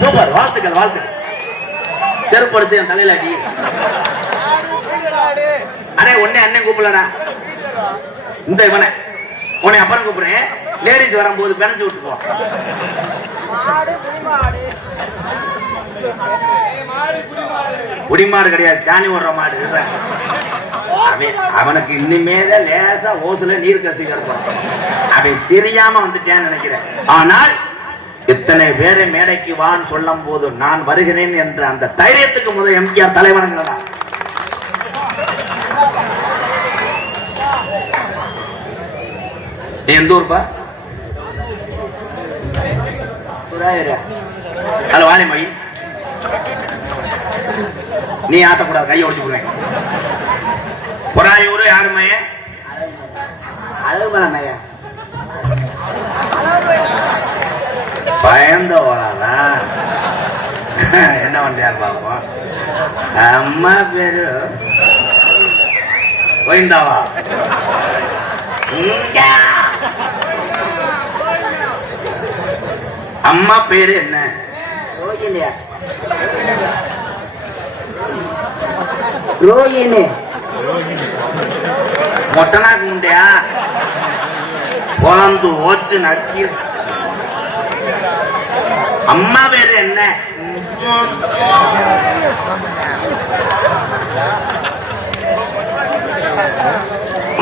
Super super, வாழ்த்துக்கள் வாழ்த்துக்கள். செருப்படுத்து என் தலையில அடி. அண்ணே உன்னை அண்ணன் கூப்பிடலடா, இந்த இவனை உன்னை அப்புறம் கூப்பிடுறேன். லேடிஸ் வரும்போது பிணைஞ்சு விட்டுக்குவோம். குடிமாடு கிடையாது, சாணி ஓடுற மாடு. அவனுக்கு இனிமேதான் லேசா ஓசுல நீர் கசிவு இருக்கும். அவன் தெரியாம வந்துட்டேன்னு நினைக்கிறேன். ஆனால் இத்தனை பேரை மேடைக்கு வான்னு சொல்லும் போது நான் வருகிறேன் என்ற அந்த தைரியத்துக்கு முதல் எம்ஜிஆர் தலைவனுங்கிறதா. எந்த ஊர்ப்பா? ஹலோ வாலிமொழி, நீ ஆட்டக்கூடாது, கையை ஒடிச்சு போடுவேன். புறாயூர் யாரு மைய? பயந்த ஓடாதா? என்ன பண்றாரு பாப்போம். அம்மா பேரு கோயிந்தாவா? அம்மா பேரு என்ன? ரோஹிணி. மொட்டனாக்கு உண்டையா? பொலந்து ஓச்சு நக்கி. அம்மா பேரு என்ன?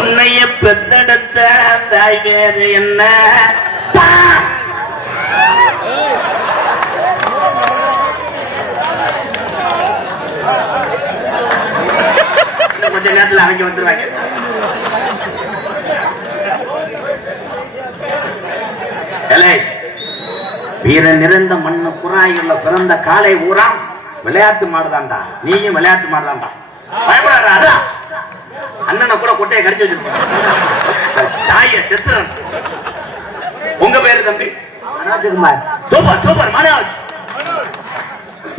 உன்னைய பெத்தெடுத்த தாய் பேரு என்ன? கொஞ்ச நேரத்தில் அவங்க வந்துருவாங்க. வீரன் நிறைந்த மண்ணு குறாயுள்ள பிறந்த காலை ஊரா விளையாட்டு மாடுதான்டா. நீயும் விளையாட்டு மாடுதான்டா. பயப்படாத, அண்ணனை கூட கொட்டையை கடிச்சு வச்சிருக்க. தாய செத்துறன். உங்க பேரு தம்பி? மனோஜ்குமார். Super super Manoj.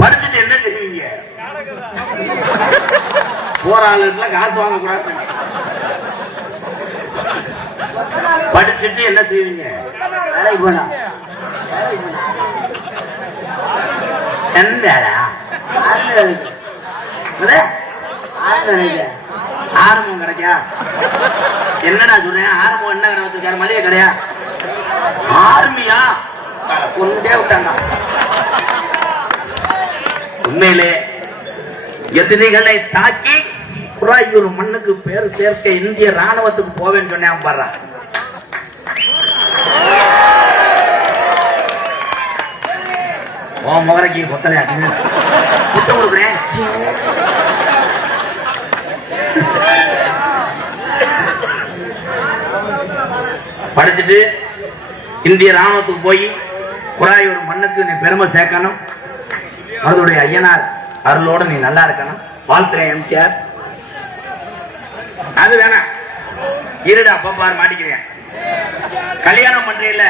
படிச்சுட்டு என்ன செய்வீங்க? போற ஆளுல காசு வாங்க கூடாது. படிச்சுட்டு என்ன செய்வீங்க? வேலைக்கு போனா. ஆரம்பம் கிடைக்கா? என்னடா சொல்றேன்? ஆரம்பம் என்ன கடை வச்சிருக்காரு? மளிகை கடையா? ஆர்மியா? கொண்டே விட்டாங்க. உண்மையிலே எதிரிகளை தாக்கி குறாயூர் மண்ணுக்கு பேர் சேர்க்க இந்திய ராணுவத்துக்கு போவேன்னு சொன்னேன். பாரு, முகரைக்கு கொத்தலையா புத்த கொடுக்குறேன். படிச்சுட்டு இந்திய ராணுவத்துக்கு போய் குறாயூர் மண்ணுக்கு நீ பெருமை சேர்க்கணும். அதோடைய ஐயனார் அருளோட நீ நல்லா இருக்கணும். வாழ்த்துறேன் எம்ஜிஆர். அது வேணாம், இருடா பாரு மாட்டிக்கிறேன். கல்யாணம் பண்றீல்ல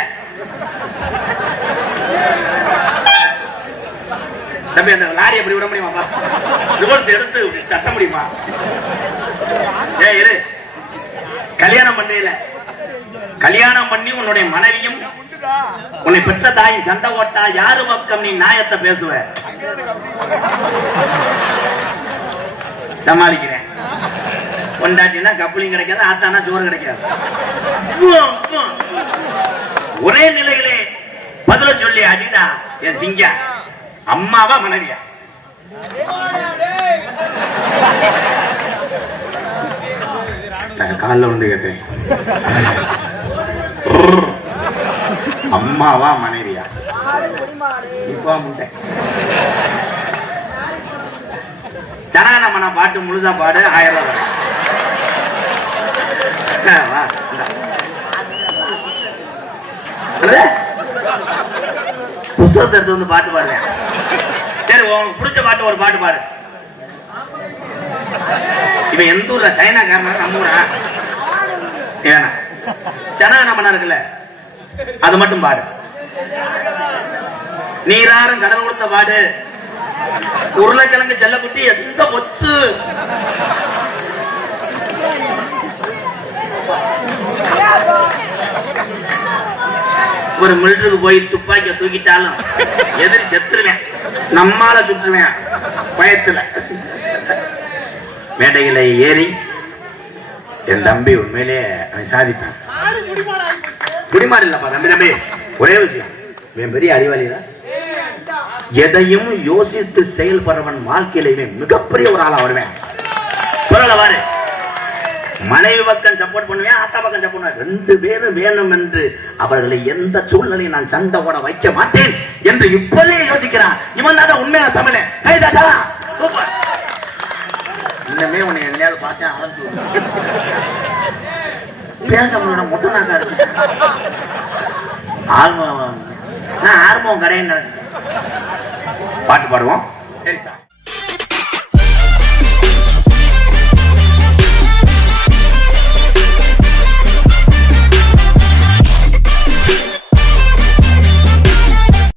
தம்பி, அந்த லாரி அப்படி விட முடியுமா? ரிவர்ஸ் எடுத்து தட்ட முடியுமா? இரு, கல்யாணம் பண்றீல்ல, கல்யாணம் பண்ணி உன்னுடைய மனைவியும் உன்னை பெற்ற தாயும் சண்டை ஓட்டா யாரு பக்கம் நீ நியாயத்தை பேசுவ? சமாளிக்கிறேன். கொண்டாட்டினா கப்பலிங் கிடைக்காது, ஆத்தானா சோறு கிடைக்காது. ஒரே நிலையிலே பதில சொல்லி அடிடா என் சிங்க. அம்மாவா மனைவியா? காலில் வந்து கேட்டேன். அம்மாவா மனைவியா? ஜனகணமன பாட்டு முழுசா பாடு, 1000 ரூபாய். புத்தகத்தை எடுத்து வந்து பாட்டு பாடுறேன். சரி, உனக்கு பிடிச்ச பாட்டு ஒரு பாட்டு பாடு. இவன் எந்த ஊர்ல? சைனாக்காரனா? நம்ம ஊரா? ஏன்னா ஜனகணமன இருக்குல்ல, அது மட்டும் பாடு. நீராறும் கடல் கொடுத்த பாடு. உருளைக்கிழங்கு செல்லக்குட்டி எந்த ஒச்சு அவர் மிலிட்டருக்கு போய் துப்பாக்கிய தூக்கிட்டாலும் எதிரி செத்துருவேன், நம்மால சுற்றுவேன் பயத்துல. மேடைகளை ஏறி என் தம்பி உண்மையிலே அவன் சாதிப்பான். குடிமாறு இல்லப்பா தம்பி. தம்பி ஒரே விஷயம், இவன் பெரிய அறிவாளிதான். எதையும் யோசித்து செயல்படுறவன் வாழ்க்கையில மிகப்பெரிய ஒரு ஆளா வருவேன். சொல்லவாரு மனைவி பக்கம் சப்போர்ட் பண்ணுவேன், ஆத்தா பக்கம் சப்போர்ட் பண்ணுவேன். 2 பேரும் வேணும் என்று அவர்களை எந்த சூழ்நிலையும் நான் சண்டை ஓட வைக்க மாட்டேன் என்று இப்போதே யோசிக்கிறான். இவன் தான் உண்மையான தமிழன். இன்னமே உன்னை எங்கேயாவது பார்த்தேன் ஆரம்பிச்சு பேச முடியல, மொட்டை நாக்கா இருக்கு. ஆர்வம் கடைன்னு பாட்டு பாடுவோம்.